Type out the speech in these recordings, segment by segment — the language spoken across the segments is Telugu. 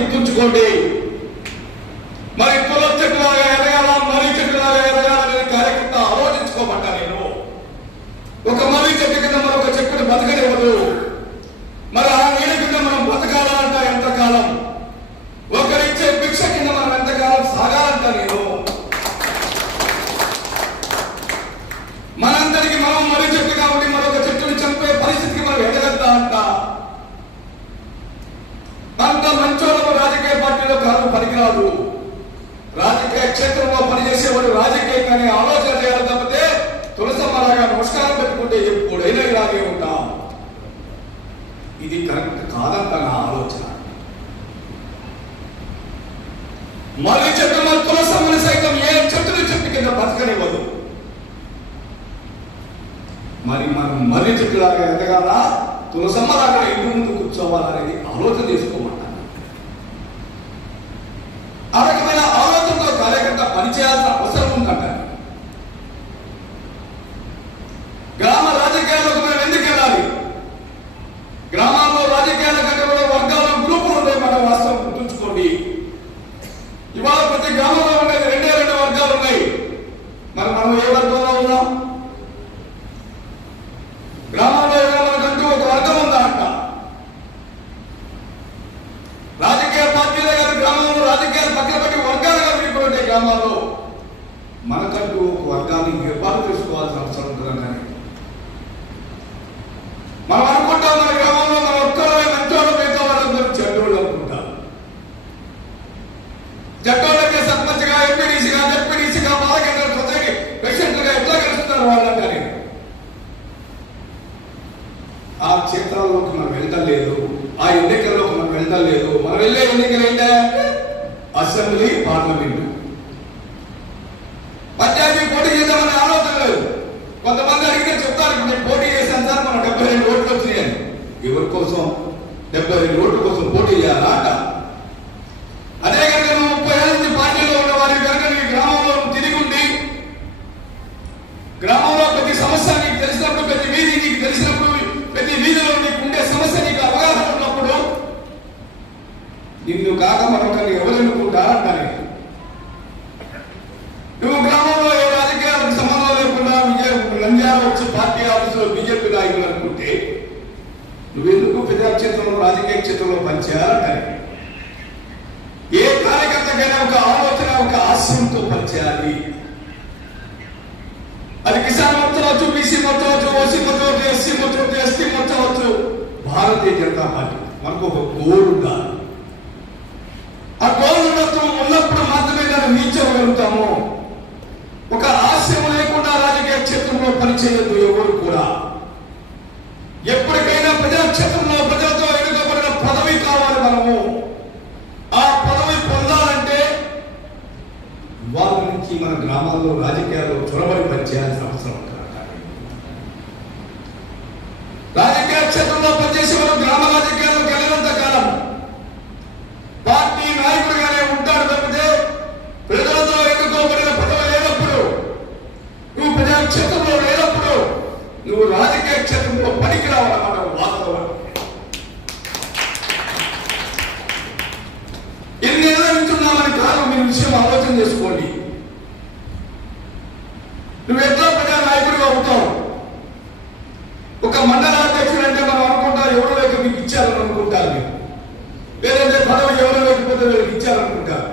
గుర్తుంచుకోండి. మరి పొలం చెట్టులాగా ఎదగాల, మర్రి చెట్టులాగా ఎదగాలనే కార్యకర్త ఆలోచించుకోమంటా. నేను ఒక మర్రి చెట్టు కింద మరొక చెట్టుని బతకనివ్వదు. మరి ఆ నీడ కింద మనం బతకాలంట ఎంతకాలం, ఒకరిచ్చే భిక్ష కింద మనం ఎంతకాలం సాగాలంట. నేను మనందరికి మనం మర్రి చెట్టు కాబట్టి మరొక చెట్టుని చంపే పరిస్థితికి మనం ఎదగద్దా అంట. అంత మంచోళ్ళకు రాజకీయ పార్టీలో కాదు, పనికిరాదు. రాజకీయ క్షేత్రంలో పనిచేసేవాడు రాజకీయంగానే ఆలోచన చేయాలి తప్పితే తులసమ్మలాగా నమస్కారం పెట్టుకుంటే ఎప్పుడైనా ఇలాగే ఉంటాం. ఇది కరెక్ట్ కాదంట నా ఆలోచన. మర్రి చెట్టు మన తులసమ్మని సైతం ఏ చెట్టు కింద బతకనివ్వదు. మరి మనం మర్రి చెట్టులాగా ఎదగాల, తులసమ్మలాగా ఇంటి ముందు కూర్చోవాలనేది ఆలోచన చేసుకోమంటాను. ఆ రకమైన ఆలోచనతో కార్యకర్త పనిచేయాల్సిన అవసరం ఉందంట. గ్రామ రాజకీయాలకు మనం ఎందుకు వెళ్ళాలి? గ్రామాల్లో రాజకీయాల కంటే కూడా వర్గాల గ్రూపులు ఉంటాయి. మన వాస్తవం గుర్తుంచుకోండి. ఇవాళ ప్రతి గ్రామంలో ఉండేది రెండే రెండు వర్గాలు ఉన్నాయి. మరి మనం ఏ వర్గంలో ఉన్నాం? గ్రామంలో మనకంటూ ఒక వర్గం ఉందా అంట. రాజకీయ పార్టీలే కాదు, గ్రామంలో రాజకీయాలు పక్కన పెట్టి వర్గాలుగా విడిపోయి గ్రామాల్లో మనకంటూ ఒక వర్గాన్ని ఏర్పాటు చేసుకోవాల్సిన అవసరం ఉంటుందని మనం అనుకుంటాం. మన గ్రామంలో మన ఒక్కరే మంచోళ్ళు, మిగతా వాళ్ళందరూ చెడ్డోళ్ళు అనుకుంటాం. చెడ్డోళ్ళకే సర్పంచ్గా, ఎంపీడీసీగా, జెడ్పీడీసీగా, బాలకేంద్ర సొసైటీ ప్రెసిడెంట్గా ఎట్లా గెలుస్తున్నారు వాళ్ళంటే ఆ క్షేత్రాల్లోకి మనం వెళ్ళడం లేదు, ఆ ఎన్నికల్లోకి మనం వెళ్ళడం లేదు. మనం వెళ్ళే ఎన్నికలు ఏంటంటే అసెంబ్లీ, పార్లమెంటు. పంచాయతీ పోటీ చేద్దామనే ఆలోచన లేదు. కొంతమంది అడిగితే చెప్తారు, నేను పోటీ చేశాను సార్, మనం 72 ఓట్లు వచ్చినాయని. ఎవరి కోసం? 72 ఓట్ల కోసం పోటీ చేయాలా అంట. అదే కనుక నువ్వు 30 ఏళ్ళ నుంచి పార్టీలో ఉన్న వారి కనుక నీ గ్రామంలో తిరిగి ఉండి, గ్రామంలో ప్రతి సమస్య నీకు తెలిసినప్పుడు, ప్రతి వీధి నీకు తెలిసినప్పుడు, ప్రతి వీధిలో నీకు ఉండే సమస్య నీకు అవగాహన ఉన్నప్పుడు నిన్ను కాక మరొకరిని ఎవరు ఎన్నుకుంటారంటారు. నువ్వు గ్రామంలో ఏ రాజకీయాలకు సంబంధం లేకుండా నంద్యాల వచ్చి పార్టీ ఆఫీసులో బీజేపీ నాయకులు అనుకుంటే నువ్వెందుకు ప్రజాక్షేత్రంలో, రాజకీయ క్షేత్రంలో పనిచేయాలంటారు. ఏ కార్యకర్తకైనా ఒక ఆలోచన, ఒక ఆశయంతో పనిచేయాలి. అది కిసాన్ మొత్తం వచ్చు, బీసీ మొత్తం వచ్చు, ఓసీ మొత్తం వచ్చు, ఎస్సీ మొత్తం వచ్చు, ఎస్టీ మొత్తం వచ్చు. భారతీయ జనతా పార్టీ మనకు ఒక గోల్ ఉండాలి. ఆ గోల్ ఉన్నప్పుడు మాత్రమే దాన్ని నీచవగలుగుతాము. ఒక ఆశయం లేకుండా రాజకీయ క్షేత్రంలో పనిచేయద్దు ఎవరు కూడా. ఎప్పటికైనా ప్రజాక్షేత్రంలో ప్రజలతో ఎన్నుకోబడిన పదవి కావాలి మనము. ఆ పదవి పొందాలంటే వాళ్ళ నుంచి మన గ్రామాల్లో రాజకీయాల్లో చొరబడి పనిచేయాల్సిన అవసరం ఉంటుంది. రాజకీయ క్షేత్రంలో పనిచేసే వాళ్ళు గ్రామ రాజకీయాల్లోకి వెళ్ళినంత కాలం పార్టీ నాయకుడిగానే ఉంటాడు తప్పితే ప్రజలతో ఎన్నుకోబడిన పదవి లేనప్పుడు, నువ్వు ప్రజాక్షేత్రంలో లేనప్పుడు నువ్వు రాజకీయ క్షేత్రంలో పనికి రావాలన్నమాట వాస్తవం. ఎన్ని ఏళ్ళ నుంచి ఉన్నామని కాదు, మీ విషయం ఆలోచన చేసుకోండి. నువ్వు ఎట్లా ప్రజా నాయకుడిగా అవుతావు? ఒక మండల అధ్యక్షుడు అంటే మనం అనుకుంటాం ఎవరో లేక మీకు ఇచ్చారని అనుకుంటారు. మీరు లేదంటే పదవి ఎవరో లేకపోతే వీళ్ళకి ఇచ్చారనుకుంటారు.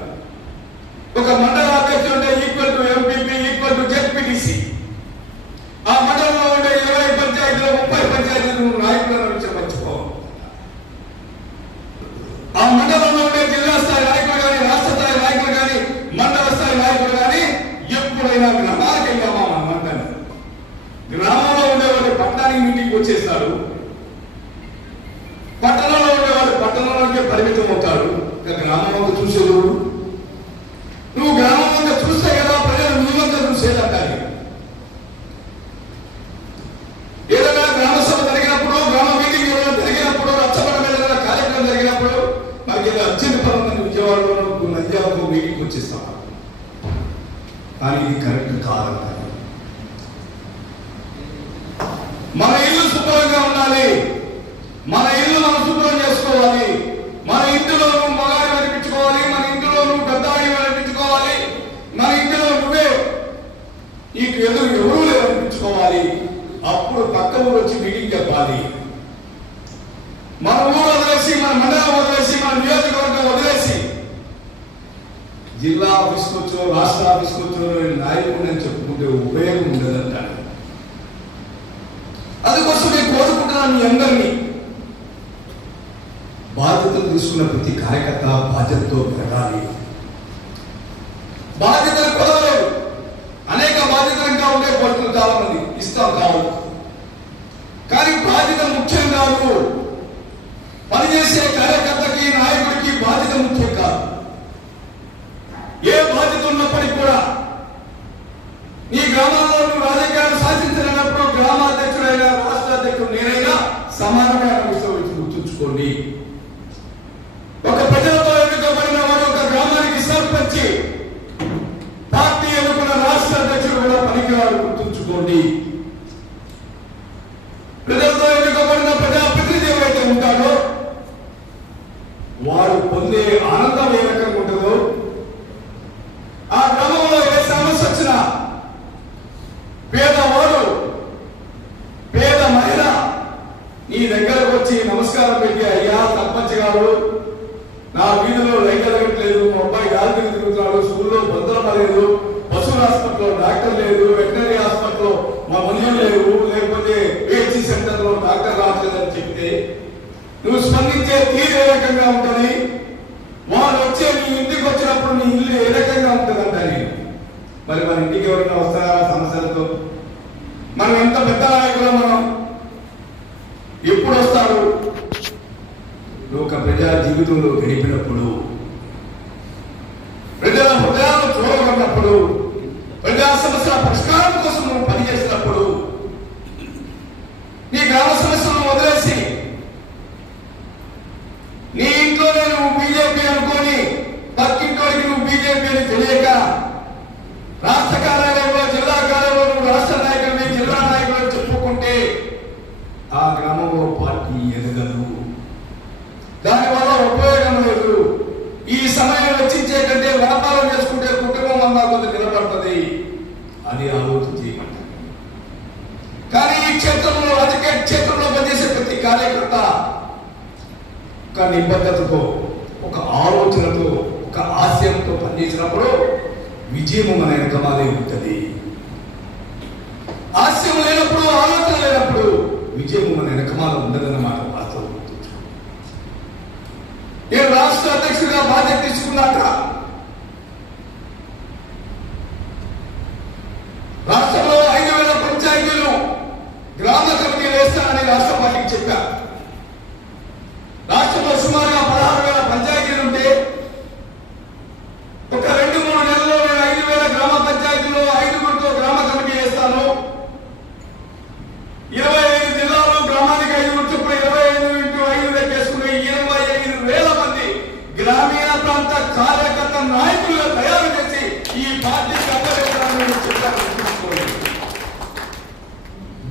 ఒక మండల అధ్యక్షుడు అంటే equal to MPP, equal to ZPTC. ఆ మండలంలో ఉండే 20 పంచాయతీలు, 30 పంచాయతీలు నువ్వు నాయకులను విషయం మర్చిపో. ఆ మండలంలో ఉండే జిల్లా స్థాయి నాయకులు కానీ, రాష్ట్ర స్థాయి నాయకులు కానీ, మండల స్థాయి నాయకులు కానీ ఎప్పుడైనా గ్రామాలకు వెళ్ళామా? మనం అంటాను గ్రామంలో ఉండేవాళ్ళు పట్టణానికి ఇంటికి వచ్చేస్తారు, పట్టణంలో ఉండేవాళ్ళు పట్టణంలోకే పరిమితం అవుతారు. గ్రామంలో చూసేవాడు నువ్వు గ్రామంలో చూస్తే కదా ప్రజలు నువ్వంతా చూసేదంటారు. ఏదైనా గ్రామ సభ జరిగినప్పుడు, గ్రామ మీటింగ్ జరిగినప్పుడు, రచ్చబండ మీద కార్యక్రమం జరిగినప్పుడు మనకి అర్జెంట్ పనులు విజయవాడలో నంద్యాలకు మీటింగ్ వచ్చేస్తాం. కానీ ఇది కరెక్ట్ కాదంటారు. మన ఇల్లు శుభ్రంగా ఉండాలి, మన ఇల్లు మనం శుభ్రం చేసుకోవాలి. మన ఇంటిలో మగాడి ఊరు వచ్చి మీటింగ్ చెప్పాలి. మన ఊరు వదిలేసి, మన మండలం వదిలేసి, మన నియోజకవర్గం వదిలేసి జిల్లా ఆఫీస్కి వచ్చో రాష్ట్ర ఆఫీస్కి వచ్చో నాయకుడు అని చెప్పుకుంటే ఉపయోగం ఉండదంటాడు. అందుకోసం నేను కోరుకుంటున్నాను మీ అందరినీ, బాధ్యతలు తీసుకున్న ప్రతి కార్యకర్త బాధ్యతతో పెరగాలి. బాధ్యతలు కొలవలేవు, అనేక బాధ్యతలు ఇంకా ఉండే పడుతుంది, చాలా మంది ఇస్తాం కావాలి. కానీ బాధ్యత ముఖ్యం కాదు. పనిచేసే కార్యకర్తకి నాయకుడికి బాధ్యత ముఖ్యం కాదు. ఏ బాధ్యత ఉన్నప్పటికీ కూడా ఈ గ్రామంలో రాజకీయాలు సాధించలేనప్పుడు గ్రామాధ్యక్షుడైనా రాష్ట్ర అధ్యక్షుడు నేనైనా సమానమైన విషయం గుర్తుంచుకోండి. ఒక ప్రజలతో ఎన్నుకోబడిన వారు ఒక గ్రామానికి సర్పంచ్, పార్టీ ఎన్నుకున్న రాష్ట్ర అధ్యక్షుడు కూడా పనికిరాడు, గుర్తుంచుకోండి. ప్రజలతో ఎన్నుకోబడిన ప్రజాప్రతినిధి ఎవరైతే ఉంటాడో వారు పొందే ఆనందం ఏ రకంగా ఉంటుందో, ఆ గ్రామంలో ఏ సమస్య వచ్చినా పేదవాడు పేద మహిళ నీ దగ్గరకు వచ్చి నమస్కారం పెట్టి, అయ్యా సర్పంచ్ గారు నా వీధిలో లైట్ ఎలగట్లేదు, మా అబ్బాయి గాలి తిరుగుతున్నాడు, స్కూల్లో భద్రత లేదు, పశువుల హాస్పిటల్లో డాక్టర్ లేదు, వెటనరీ హాస్పిటల్లో మా మందులు లేవు, లేకపోతే పిహెచ్సి సెంటర్లో డాక్టర్ రావట్లేదు అని చెప్తే నువ్వు స్పందించే తీరు ఏ రకంగా ఉంటుంది, వాళ్ళు వచ్చే నీ ఇంటికి వచ్చినప్పుడు నీ ఇల్లు ఏ రకంగా ఉంటుందంట. నేను మరి మన ఇంటికి ఎవరైనా వస్తారా సమస్యలతో? మనం ఎంత పెద్ద నాయకులు, మనం ఎప్పుడు వస్తారు? ఒక ప్రజా జీవితంలో గడిపినప్పుడు, ప్రజల హృదయాలను చూడగలిగినప్పుడు, ప్రజా సమస్యల పరిష్కారం కోసం నువ్వు పనిచేసినప్పుడు, నీ గ్రామ సమస్యలను వదిలేసి నీ ఇంట్లోనే నువ్వు బీజేపీ అనుకోని పక్కింటోడికి నువ్వు బీజేపీ అని తెలియక రాష్ట్ర కార్యాలయంలో జిల్లా కార్యాలయంలో నువ్వు రాష్ట్ర నాయకుడిని జిల్లా నాయకుడు చెప్పుకుంటే ఆ గ్రామంలో పార్టీ ఎదగదు, దానివల్ల ఉపయోగం లేదు. ఈ సమయం వెచ్చించే కంటే వ్యాపారం చేసుకుంటే కుటుంబం అన్నా కొంత నిలబడుతుంది, అది ఆలోచన చేయమంటారు. కానీ ఈ క్షేత్రంలో, రాజకీయ క్షేత్రంలో పనిచేసే ప్రతి కార్యకర్త ఒక నిబద్ధతతో, ఒక ఆలోచనతో, ఒక ఆశయంతో పనిచేసినప్పుడు విజయం మన వెనకమాలే ఉంటుంది. ఆశయం లేనప్పుడు, ఆలోచన లేనప్పుడు విజయం మన వెనకమాల ఉండదన్నమాట వాస్తవం. నేను రాష్ట్ర అధ్యక్షుడిగా బాధ్యత తీసుకున్నాక రాష్ట్రంలో 5,000 పంచాయతీలు గ్రామ కమిటీలు వేస్తానని రాష్ట్ర పార్టీకి చెప్పా. రాష్ట్రంలో సుమారుగా 16,000 పంచాయతీలు ఉంటే ఒక 2-3 నెలల్లో నేను 5,000 గ్రామ పంచాయతీలో 5గురితో గ్రామ కమిటీ వేస్తాను. 25 జిల్లాలో గ్రామానికి 5 చొప్పున 25 × 5 లెక్కేసుకుని 25,000 మంది గ్రామీణ ప్రాంత కార్యకర్త నాయకులుగా తయారు చేసి ఈ పార్టీకి అందజేస్తానని చెప్పాను.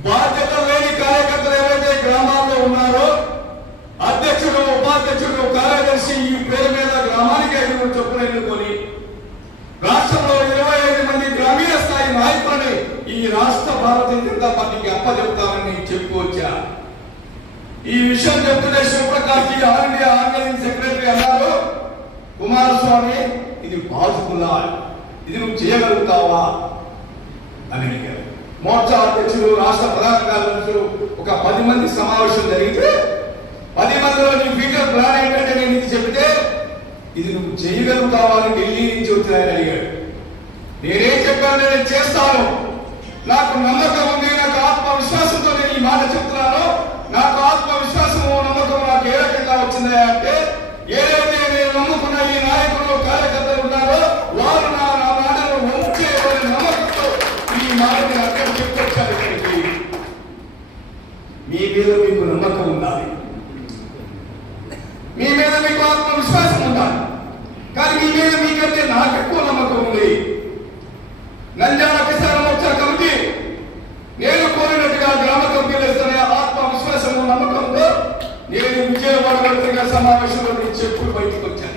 బాధ్యత లేని కార్యకర్తలు ఎవరైతే గ్రామాల్లో ఉన్నారో అధ్యక్షుడు, ఉపాధ్యక్షుడు, కార్యదర్శి ఈ పేరు మీద గ్రామానికి 5 చొప్పున ఎన్నుకొని రాష్ట్రంలో 25 మంది గ్రామీణ స్థాయి నాయకులని ఈ రాష్ట్ర భారతీయ జనతా పార్టీకి అప్పచెప్తానని చెప్పుకోవచ్చా? ఈ విషయం చెప్తుంటే Shivprakash ji all India organising secretary అన్నారు, కుమారస్వామి ఇది పాజిబుల్, ఇది నువ్వు చేయగలుగుతావా అని అడిగారు. మోర్చా అధ్యక్షులు, రాష్ట్ర ప్రధాన కార్యదర్శులు ఒక 10 మంది సమావేశం జరిగితే 10 మందిలో నీ ఫ్యూచర్ ప్లాన్ ఏంటంటే నేను ఇది చెబితే ఇది నువ్వు చేయగలుగుతావా అని ఢిల్లీ నుంచి వచ్చాయని అడిగాడు. నేనేం చెప్పాను, నేను చేస్తాను, నాకు నమ్మకం ఉంది, నాకు ఆత్మవిశ్వాసంతో నేను ఈ మాట చెప్తున్నాను. నాకు ఆత్మవిశ్వాసము, నమ్మకం నాకు ఏ రకంగా వచ్చిందా అంటే, ఏదైతే నేను నమ్ముకున్న ఈ నాయకులు, కార్యకర్తలు ఉన్నారో వారు నా మాటను వంచేయని నమ్మకంతో ఈ మాటని అర్థం చెప్పుకొచ్చారు. ఇక్కడికి మీ మీద మీకు నమ్మకం ఉండాలి, మీ మీద మీకు ఆత్మవిశ్వాసం ఉండాలి. కానీ మీ మీద మీకంటే నాకు ఎక్కువ నమ్మకం ఉంది. నంద్యాల కిసాన్ మోర్చా కమిటీ నేను కోరినట్టుగా గ్రామ కమిటీలు వేస్తున్న ఆత్మవిశ్వాసము, నమ్మకంతో నేను విజయవాడ పత్రికా సమావేశంలో చెప్పులు బయటకు వచ్చాను.